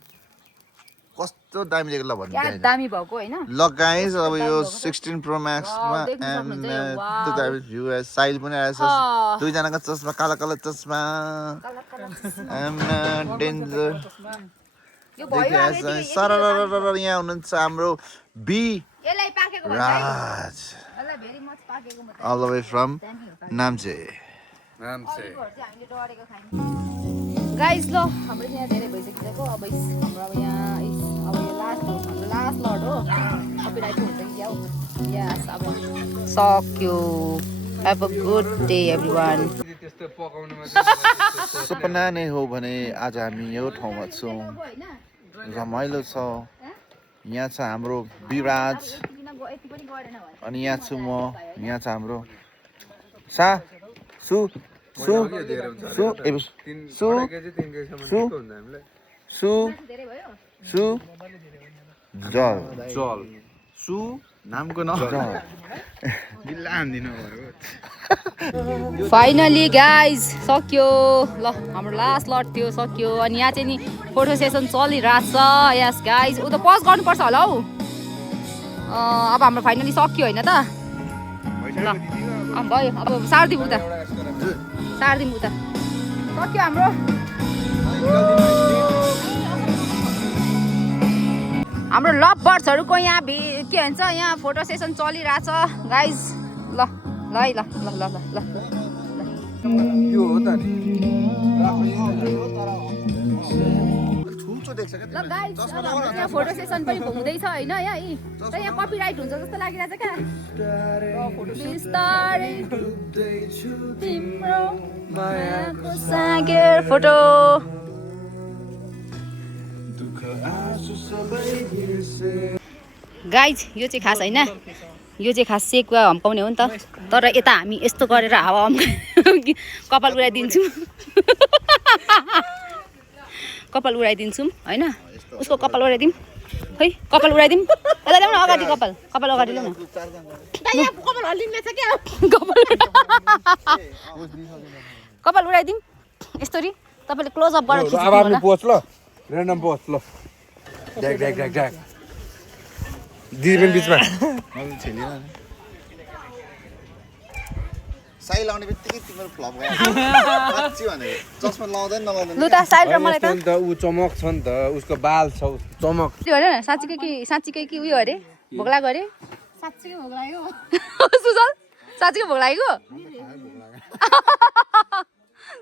कस्तो दामी देख्यो ल भन्नु क्या दामी भएको होइन ल गाइस अब यो 16 प्रो म्याक्समा देख्न सक्नुहुन्छ यो, त्यो दामी भ्युएस साइल पनि आएछ दुईजनाको चस्मा काला काला चस्मा डेन्जर यो भयो अब यति- सरर यहाँ हुनुहुन्छ हाम्रो बी यसलाई पाकेको भन्छ है। राज यसलाई भेरी मच पाकेको म all the way from Namche हामीले डढेको खायौँ गाइस ल हाम्रो चाहिँ यहाँ धेरै भइसकिसक्यो अब हाम्रो अब यहाँ अब यो हाम्रो लास्ट लड हो कपिराइट हुन्छ कि क्या हो यस अब सक्यो have a good day everyone त्यस्तो पकाउनुमा सपना नै हो भने आज हामी यो ठाउँमा छौँ रमाइलो छ यहाँ छ हाम्रो विराज अनि यहाँ छु म यहाँ छ हाम्रो सा सु सु सु सु सु सु सु जल जल सु नामको नाम फाइनली गाइज सक्यो ल हाम्रो लास्ट लट थियो सक्यो अनि यहाँ चाहिँ नि फोटो सेसन चलिरहेको छ यस गाइज ऊ त पज गर्नुपर्छ होला हौ अब हाम्रो फाइनली सक्यो होइन त ल भयो अब सारिदिउँ उता सारिदिउँ उता सक्यो हाम्रो हाम्रो लभ बर्ड्सहरूको यहाँ के भन्छ यहाँ फोटो सेसन चलिरहेछ गाइज ल ल है ल ल ल ल यो हो त नि ल गाइज अब हाम्रो यहाँ फोटो सेसन पनि हुँदैछ होइन यहाँ तर यहाँ कपिराइट हुन्छ जस्तो लागिरहेछ क्या बिस्तारै तिम्रो मायाको सागेर फोटो गाइज यो चाहिँ खास होइन यो चाहिँ खास सेकुवा हम्काउने हो नि त तर यता हामी यस्तो गरेर हावा कपाल उडाइदिन्छौँ कपाल उडाइदिन्छौँ होइन उसको कपाल उडाइदिउँ खै कपाल उडाइदिउँ यता ल्याउन अगाडि कपाल कपाल अगाडि ल्याउन कपाल उडाइदिउँ यस्तोरी तपाईँले क्लोजअप गरेर अब आफ्नो पोच ल ऱ्यान्डम पोच ल ड्याक ड्याक ड्याक ड्याक दिदी पनि बिचमा साइल आउने बित्तिकै तिम्रो फ्लप गयो चस्मा लाउँदैन नलाउँदैन लु त साइड र मलाई त त ऊ चमक छ नि त उसको बाल छ चमक त्यो अरे साँच्चीकै कि उयो अरे भोग लाग्यो अरे साँच्चीकै भोग लाग्यो सुजल साँच्चीकै भोग लागेको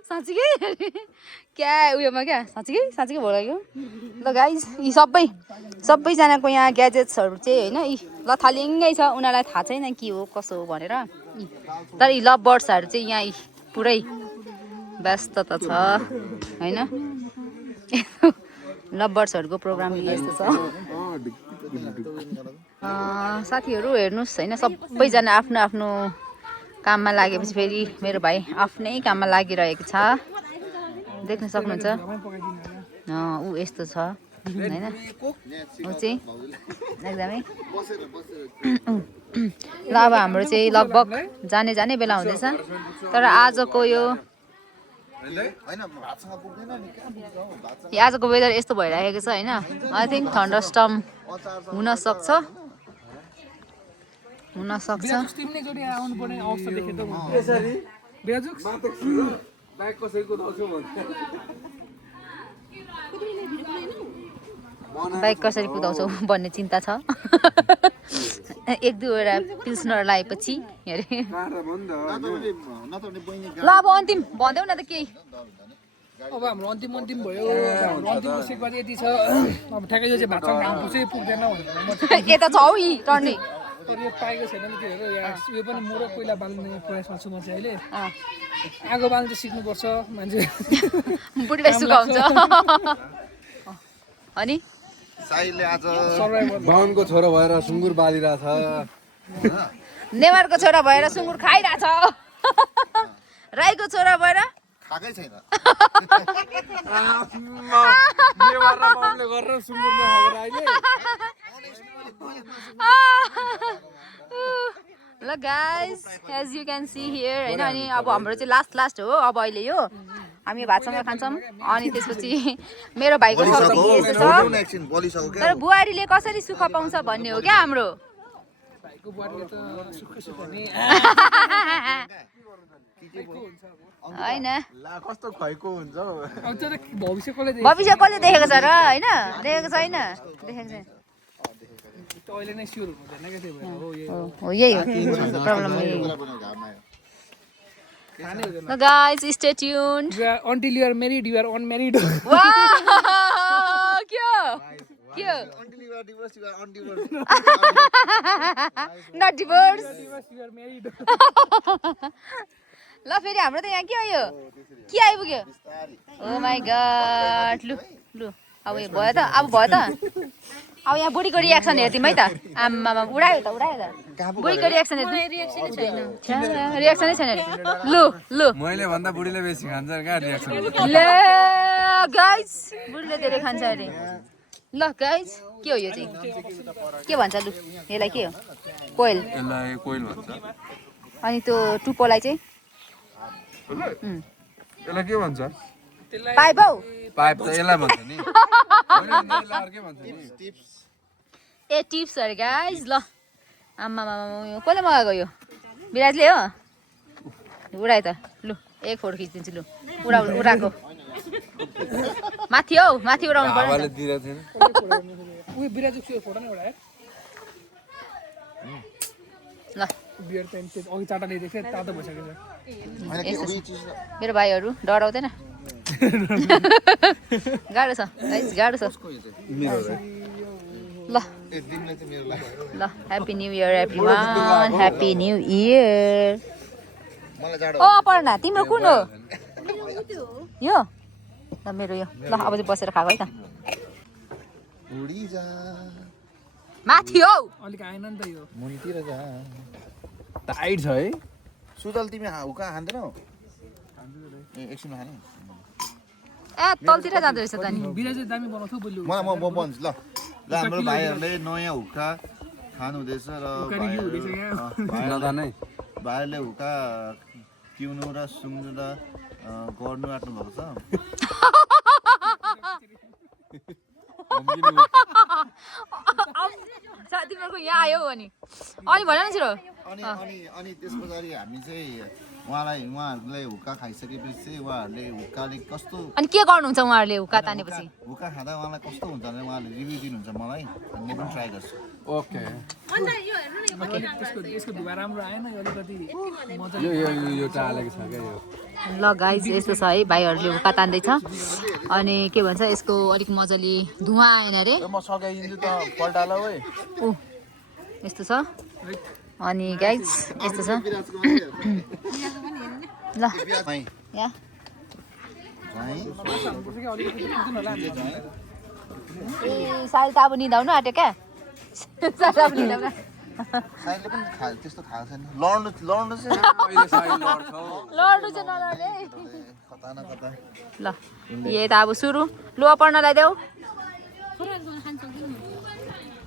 साँच्चीकै क्या उयोमा क्या साँच्चीकै भोग लाग्यो ल गाइज यी सबैजनाको यहाँ ग्याजेट्सहरू चाहिँ होइन यी लथालिङ्गै छ उनीहरूलाई थाहा छैन के हो कसो हो भनेर तर यी लभ बर्ड्सहरू चाहिँ यहाँ पुरै व्यस्तता छ होइन लभ बर्ड्सहरूको प्रोग्राम यस्तो छ साथीहरू हेर्नुहोस् होइन सबैजना आफ्नो आफ्नो काममा लागेपछि फेरि मेरो भाइ आफ्नै काममा लागिरहेको छ देख्न सक्नुहुन्छ ऊ यस्तो छ होइन ऊ चाहिँ एकदमै ल अब हाम्रो चाहिँ लगभग जाने बेला हुँदैछ तर आजको यो आजको वेदर यस्तो भइरहेको छ होइन आई थिङ्क थन्डर स्टर्म हुनसक्छ बाइक कसैको दौछु बाइक कसरी कुदाउँछौ भन्ने चिन्ता छ एक दुईवटा पिल्सनर लगाएपछि अरे ल अब अन्तिम भन्दैौ न त केही अब हाम्रो अन्तिम भयो अन्तिम सेकमा चाहिँ यति छ अब ठ्याक्कै यो चाहिँ भातसँग खानु चाहिँ पुग्दैन भनेर म चाहिँ यता छ हौ यी टर्ने तर यो पाएको छैन नि त्यो हेर यो पनि म र पहिला बाल्ने प्रयासमा छु म चाहिँ अहिले आगो बाल्नु चाहिँ सिक्नुपर्छ मान्छे बुढीलाई सुकाउँछ अनि साइलले आज बाहुनको छोरो भएर सुँगुर बालिरहेछ नेवारको छोरा भएर सुँगुर खाइरहेछ राईको छोरा भएर खाएकै छैन नेवार र बाहुनले गरेर सुँगुर नखाएर अहिले ल guys as you can see here होइन अनि अब हाम्रो चाहिँ लास्ट हो अब अहिले यो हामी भातसँग खान्छौँ अनि त्यसपछि मेरो भाइको सब्जी यस्तो छ एकछिन बलिसक्यो क्या तर बुहारीले कसरी सुख पाउँछ भन्ने हो क्या हाम्रो भाइको बुहारीले त सुख नि होइन ला कस्तो खैको हुन्छ हौ। अब त्यो त भविष्य कसले भविष्य कसले देखेको छ र होइन देखेको छैन देखेको छैन त अहिले नै स्योर हुनुहुँदैन क्या त्यही भएर हो यो हो यही हो प्रब्लम यही हो खानै हुँदैन ल guys stay tuned until you are married you are unmarried वाह के हो Until you are divorced, you are undivorced. Not divorce you are married ल फेरि हाम्रो त यहाँ के आयो के आइपुग्यो ओ माई गॉड लु लु अब यो भयो त अब अब यहाँ बुढीको रियाक्सन हेर्थ्यौँ है त आम्मामा उडायो त बुढीको रियाक्सन हेर्थ्यौँ रियाक्सनै छैन अरे लु लु मैले भन्दा बुढीले बेसी खान्छ कहाँ रियाक्सन ले गाइस बुढीले धेरै खान्छ अरे ल गाइस के हो यो चाहिँ के भन्छ लु यसलाई के हो कोइल यसलाई कोइल भन्छ अनि त्यो टुप्पोलाई चाहिँ यसलाई के भन्छ पाइप हौ पाइप त यसलाई भन्छ नि यसलाई अर्कै भन्छ नि ए टिप्स अरे गाइस ल आम्मामा कसले मगाएको यो विराजले हो उडायो त लु एक फोटो खिचिदिन्छु लु उडाएको माथि हौ माथि उडाउनु पर्यो हावाले नि त। दिइरहेको थिएन उयो बिराजुको त्यो फोटो नै एउटा ल बियर पेन्ट त्यो अघि चाटा ल्याइदिएको थियो तातो भइसकेको छ मेरो भाइहरू डराउँदैन गाह्रो छ गाइस गाह्रो छ ल ल happy new year everyone happy new year ओ अपर्णा तिम्रो कुन हो यो ल मेरो यो ल अब चाहिँ बसेर खाएको है त माथि हौ अलिक आएन नि त यो मुनतिर जा टाइट छ है सुजल तिमी हुका खाँदैनौ ए एकछिन खाने ए तलतिर जाँदो रहेछ त नि बिराजु दामी बनाउँथ्यो बल्यो म भन्छु ल हाम्रो भाइहरूले नयाँ हुक्का खानु हुँदैछ र नजानै भाइहरूले हुक्का पिउनु र सुँग्नु र गर्नु आँट्नु भएको छ तिमीहरूको यहाँ आयो अनि अनि भन न छिरो अनि अनि अनि त्यस पछाडि हामी चाहिँ उहाँहरूले हुक्का खाइसकेपछि चाहिँ उहाँहरूले हुक्काले कस्तो अनि के गर्नुहुन्छ उहाँहरूले हुक्का तानेपछि हुक्का खाँदा उहाँलाई कस्तो हुन्छ भने उहाँले रिभ्यू दिनुहुन्छ मलाई अनि म पनि ट्राई गर्छु ओके यसको धुवा राम्रो आएन यो अलिकति मजा यो टालेको छ क्या यो ल गाइज यस्तो छ है भाइहरूले हुक्का तान्दैछ अनि के भन्छ यसको अलिक मजाले धुवा आएन अरे म सघाइदिन्छु त पल्टाला ओइ ऊ यस्तो छ अनि गाइज यस्तो छ ल यहाँ ए साइल त अब निधाउनु आँट्यो क्या साइल अब निधाउनु साइडले पनि त्यस्तो खाएको छैन लड्नु चाहिँ अहिले साइड लड्छ लड्नु चाहिँ नलड्ने है कता न कता ल यही त अब सुरु लु अपर्णलाई देऊ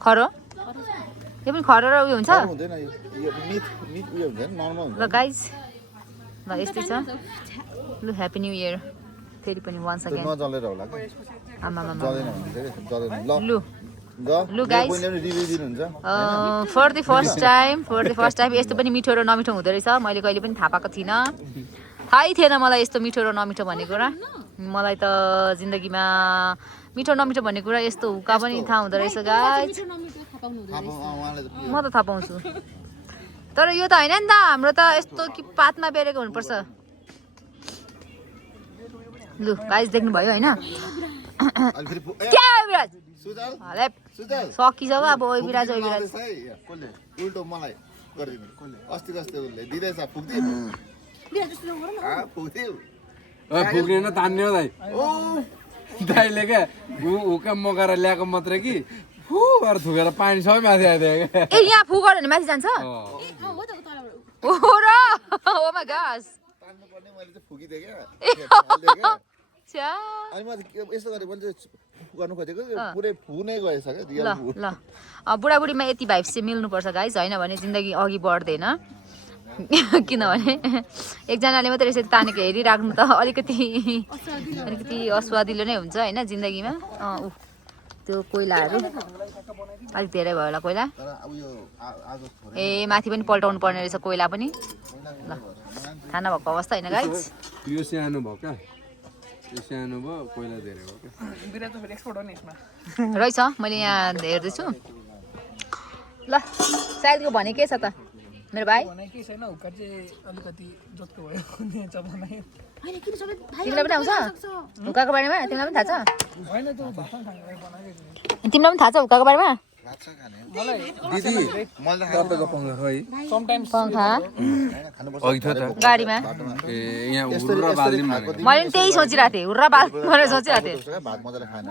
खरो यो पनि खरो र उयो हुन्छ हुँदैन यो मिट उयो हुन्छ नि नर्मल हुन्छ ल गाइज ल यस्तै छ लु ह्याप्पी न्यू इयर फेरि पनि वान्स त्यो अगेन नजलेर होला कि आमामा जलेन भने चाहिँ जलेन ल लु लु guys. रिभ्यू दिनुहुन्छ फर द फर्स्ट टाइम यस्तो पनि मिठो र नमिठो हुँदो रहेछ मैले कहिले पनि थाहा पाएको थिइनँ थाहै थिएन मलाई यस्तो मिठो र नमिठो भन्ने कुरा मलाई त जिन्दगीमा मिठो नमिठो भन्ने कुरा यस्तो हुक्का पनि थाहा हुँदो रहेछ गाइज म त थाहा पाउँछु तर यो त होइन नि त हाम्रो त यस्तो कि पातमा बेरेको हुनुपर्छ लु गाइज देख्नु भयो होइन क्या विराज सकिसक्यो अब ओइ विराज उल्टो मलाई गरिदिनु अस्ति उसले दिँदैछ पुग्ने न तान्ने हो दाइ दाइले क्या हुक्का मगाएर ल्याएको मात्रै कि फु गरेर थुकेर पानी सबै माथि आइदियो क्या ए यहाँ फु गऱ्यो भने माथि जान्छ ओ र ओ माय गॉड पर्ने मैले चाहिँ फुकिदिएँ क्या फालिदिएँ क्या छ्या अनि म यस्तो गरेँ मैले चाहिँ गर्नु खोजेको पुरै फु नै गएछ क्या रियल फु ल बुढाबुढीमा यति भाइब्स चाहिँ मिल्नुपर्छ गाइस होइन भने जिन्दगी अघि बढ्दैन किनभने एकजनाले मात्रै यसरी तानेको हेरिराख्नु त अलिकति अस्वादिलो नै हुन्छ होइन जिन्दगीमा त्यो कोइलाहरू अलिक धेरै भयो होला कोइला तर अब यो आज ए माथि पनि पल्टाउनु पर्ने रहेछ कोइला पनि ल खाना भएको अवस्था होइन गाइस यो सानो भयो क्या यो सानो भयो कोइला धेरै भयो क्या बिराज त फेरि एक्सपर्ट हो नि यसमा रहेछ मैले यहाँ हेर्दैछु ल सायदको भने के छ त मेरो भाइ बनाइ के छैन हुक्का चाहिँ अलिकति जस्तो भयो नेचा बनायो तिमीलाई पनि आउँछ हुक्काको बारेमा तिमीलाई पनि थाहा छ होइन त्यो भाषण खाने बनाएको तिमीलाई पनि थाहा छ हुक्काको बारेमा लाछा खाने दिदी मैले त तपाईँको पङ्खा खै समटाइम्स पङ्खा खानुपर्छ अघि थियो त गाडीमा ए यहाँ हुर्र बाल्दिउँ भनेको मैले पनि त्यही सोचिरहेको थिएँ हुर्रा बाल भनेर सोचिरहेको थिएँ भात मजाले खाएन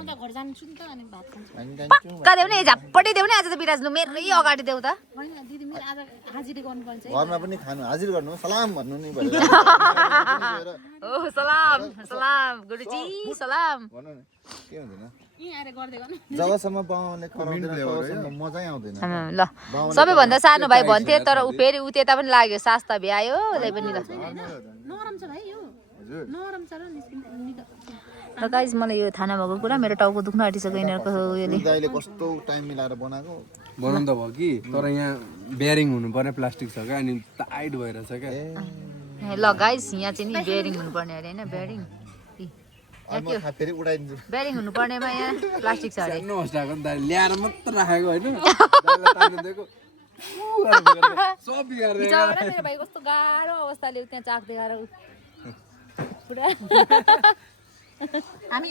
पक्का देऊ नि झ्याप्पटै देऊ नि आज त बिराज्नु मेरै अगाडि देऊ त घरमा पनि खानु हाजिर गर्नु सलाम भन्नु नि भनेर ओ सलाम सलाम गुरुजी सलाम भन्नु नि के हुँदैन जबसम्म पाउने कराउँदैन मजै आउँदैन ल सबैभन्दा सानो भाइ भन्थे तर ऊ फेरि ऊ त्यता पनि लाग्यो सास त भ्यायो उसलाई पनि ल र गाइस मलाई यो थाहा नभएको कुरा मेरो टाउको दुख्न आँटिसक्यो यिनीहरूको उयोले दाइले कस्तो टाइम मिलाएर बनाएको बनाउनु त भयो कि तर यहाँ बेरिङ हुनुपर्ने प्लास्टिक छ क्या अनि टाइट भइरहेछ क्या ल गाइस यहाँ चाहिँ नि बेरिङ हुनुपर्ने अरे होइन बेरिङ अनि म फेरि उडाइदिन्छु बेरिङ हुनुपर्नेमा यहाँ प्लास्टिक छ अरे सानो हस्टाएको नि त ल्याएर मात्र राखेको होइन दाइलाई तान्नु दिएको सब बिगार्दै बिचरा मेरो भाइ कस्तो गाह्रो अवस्थाले त्यहाँ चाक देखाएर पुरा हामी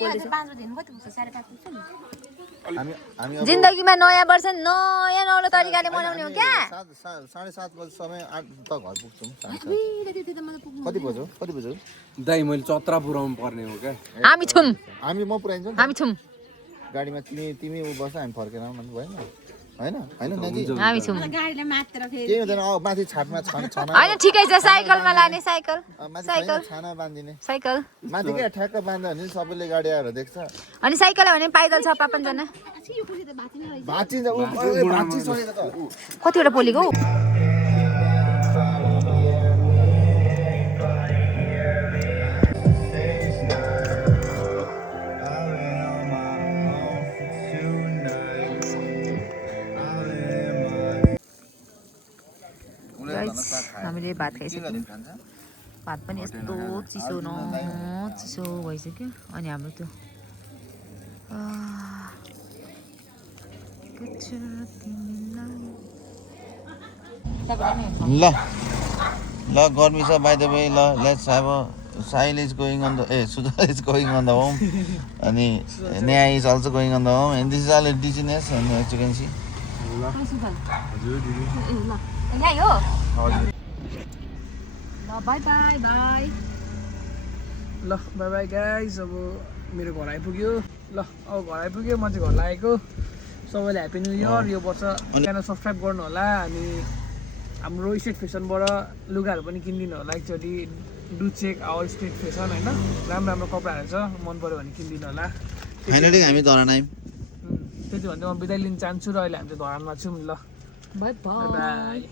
जिन्दगीमा नयाँ वर्ष नयाँ नौलो तरिकाले मनाउने हो क्या 7:30 बजी समय 8 त घर पुग्छौँ कति बज्यो दाइ मैले चत्रा पुऱ्याउनु पर्ने हो क्या हामी छौँ हामी म पुऱ्याइदिन्छु नि हामी छौँ गाडीमा तिमी ऊ बस्छ हामी फर्केर आउनु भएन होइन होइन नानी हामी छौँ केही हुँदैन माथि छाटमा छाना होइन ठिकै छ साइकलमा लाने साइकल साइकल छाना बाँधिने साइकल माथि क्या ठ्याक्क बाँध्यो भने सबैले गाडी आएर देख्छ अनि साइकल भने पैदल छ 5-5 जना भाँचिन्छ भाँचिसकेको त कतिवटा पोलेको हामीले भात खाइसक्यौँ भात पनि यस्तो चिसो न चिसो भइसक्यो अनि हाम्रो त्यो ल गर्मी छ बाइ द वे ल let's have Sahil is going on the Sujal is going on the home अनि Neha is also going on the home and this is all dizziness and as you can see यही हो ल बाई बाई बाई ल bye bye guys अब मेरो घर आइपुग्यो ल अब घर आइपुग्यो म चाहिँ घर लागेको सबैले ह्याप्पी न्यू इयर यो वर्ष च्यानल सब्सक्राइब गर्नु होला अनि हाम्रो स्टेट फेसनबाट लुगाहरू पनि किनिदिनु होला एकचोटि do check our state fashion होइन राम्रो राम्रो कपडाहरू छ मन पऱ्यो भने किनिदिनु होला फाइनली हामी धरान आयौँ त्यति भन्दै म बिदा लिन चाहन्छु र अहिले हामी चाहिँ धरानमा छौँ ल बाई बाई बाई